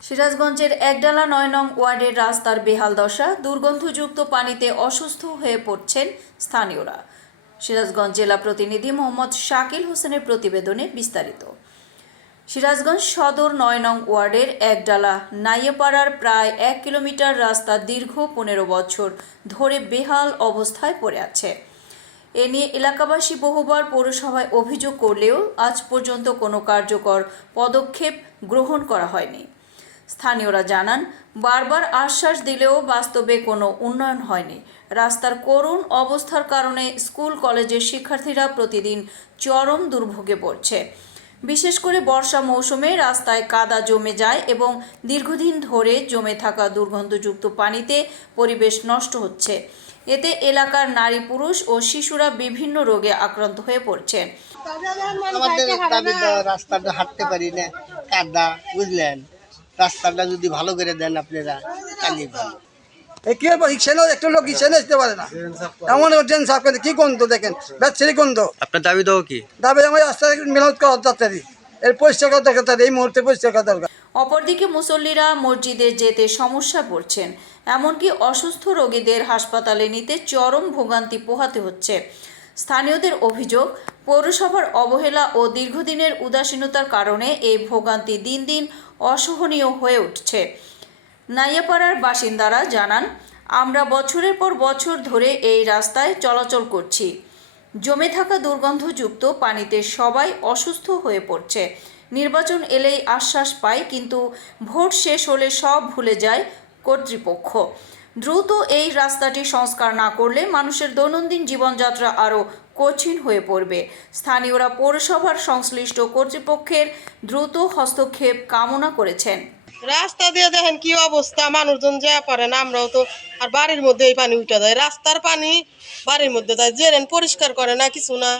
সিরাজগঞ্জের একডালা নয় নং ওয়ার্ডের রাস্তার বেহাল দশা, দুর্গন্ধযুক্ত পানিতে অসুস্থ হয়ে পড়ছেন স্থানীয়রা। সিরাজগঞ্জ জেলা প্রতিনিধি মোহাম্মদ শাকিল হোসেনের প্রতিবেদনে বিস্তারিত। সিরাজগঞ্জ সদর নয় নং ওয়ার্ডের একডালা নাইয়েপাড়ার প্রায় এক কিলোমিটার রাস্তা দীর্ঘ পনেরো বছর ধরে বেহাল অবস্থায় পড়ে আছে। এ নিয়ে এলাকাবাসী বহুবার পৌরসভায় অভিযোগ করলেও আজ পর্যন্ত কোনো কার্যকর পদক্ষেপ গ্রহণ করা হয়নি। স্থানীয়রা জানান, বারবার আশ্বাস দিলেও বাস্তবে কোনো উন্নয়ন হয়নি। রাস্তার করুণ অবস্থার কারণে স্কুল কলেজের শিক্ষার্থীরা প্রতিদিন চরম দুর্ভোগে পড়ছে। বিশেষ করে বর্ষা মৌসুমে রাস্তায় কাদা জমে যায় এবং দীর্ঘদিন ধরে জমে থাকা দুর্গন্ধযুক্ত পানিতে পরিবেশ নষ্ট হচ্ছে। এতে এলাকার নারী পুরুষ ও শিশুরা বিভিন্ন রোগে আক্রান্ত হয়ে পড়ছেন আমাদের রাস্তাটা হাঁটতে পারি না, কাদা, বুঝলেন? রাস্তাটা যদি ভালো করে দেন আপনারা তাহলে ভালো। এই কি হব ইচ্ছেলেও একটা লোক ইচ্ছেলে আসতে পারে না। এমন ট্রেন সাফ করে কি দেখেন? গন্ধ। আপনার দাবি কি? আমার মেহনত করা তাড়াতাড়ি এর পরিষ্কার করা দরকার তাড়াতাড়ি, এই মুহূর্তে পরিষ্কার করা দরকার। অপরদিকে মুসল্লিরা মসজিদে যেতে সমস্যা পড়ছেন। এমনকি অসুস্থ রোগীদের হাসপাতালে নিতে চরম ভোগান্তি পোহাতে হচ্ছে। স্থানীয়দের অভিযোগ, পৌরসভার অবহেলা ও দীর্ঘদিনের উদাসীনতার কারণে এই ভোগান্তি দিন দিন অসহনীয় হয়ে উঠছে। নাইয়াপাড়ার বাসিন্দারা জানান, আমরা বছরের পর বছর ধরে এই রাস্তায় চলাচল করছি। জমে থাকা দুর্গন্ধযুক্ত পানিতে সবাই অসুস্থ হয়ে পড়ছে। নির্বাচন এলেই আশ্বাস পায় কিন্তু ভোট শেষ হলে সব ভুলে যায় কর্তৃপক্ষ। দ্রুত এই রাস্তাটি সংস্কার না করলে মানুষের দৈনন্দিন জীবনযাত্রা আরও কঠিন হয়ে পড়বে। স্থানীয়রা পৌরসভার সংশ্লিষ্ট কর্তৃপক্ষের দ্রুত হস্তক্ষেপ কামনা করেছেন। রাস্তা দিয়ে দেখেন কি অবস্থা, মানুষজন যা পারে না, আমরাও তো আর বাড়ির মধ্যে এই পানি উঠে যায়। রাস্তার পানি বাড়ির মধ্যে যায় জেরেন পরিষ্কার করে না কিছু না।